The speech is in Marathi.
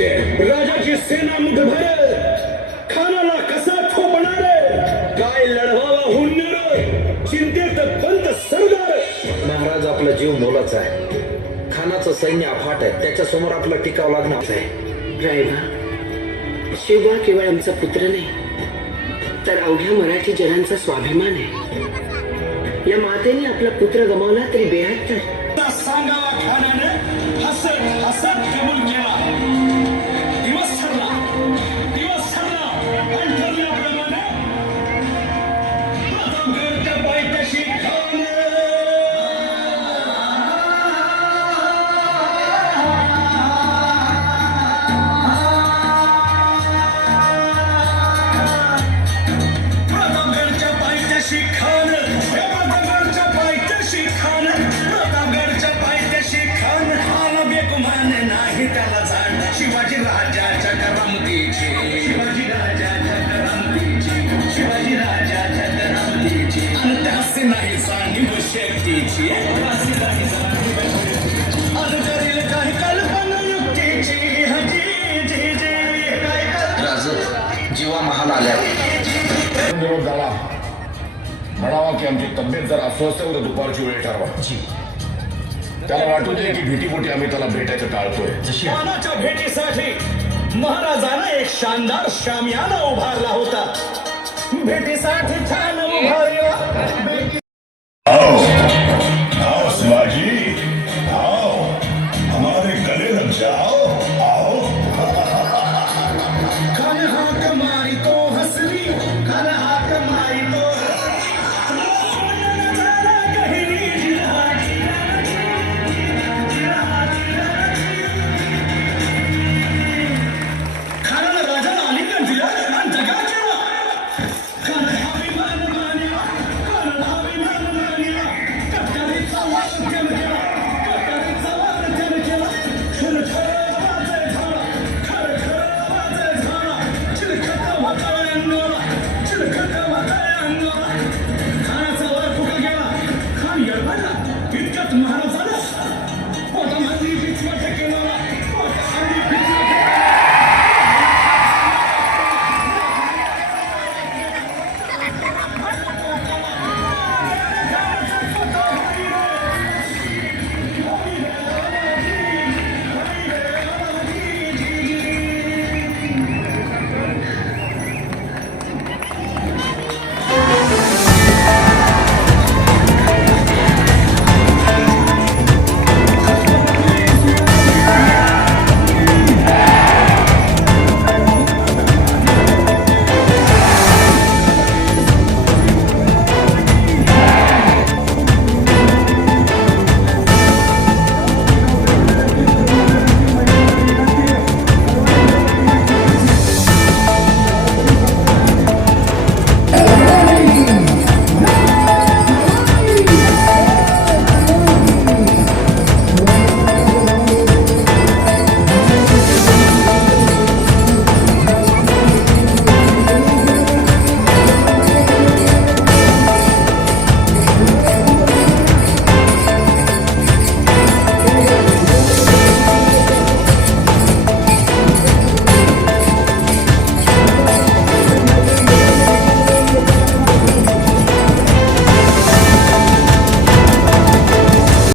राजाची. सेना मुठभर खानाला कसा थोपणार काय लढवावा हुन्नर? चिंतेत पंत सरदार. महाराज आपला जीव मोलाचा आहे. खानाचं सैन्य अफाट आहे. त्याच्यासमोर आपला टिकाव लागणार आहे रायबा शिवबा केवळ आमचा पुत्र नाही तर अवघ्या मराठी जनांचा स्वाभिमान आहे. या मातेने आपला पुत्र गमावला तरी बेहत्तर शक्तीची जीवा महान आल्या झाला म्हणावा की आमची तब्येत जर अस्वस्थ आहे, दुपारची वेळ ठरवा त्याला वाटू दे की भीतीपोटी आम्ही त्याला भेटायचं टाळतोय मानाच्या भेटीसाठी महाराजानं एक शानदार शामियाना उभारला होता भेटीसाठी छान उभारला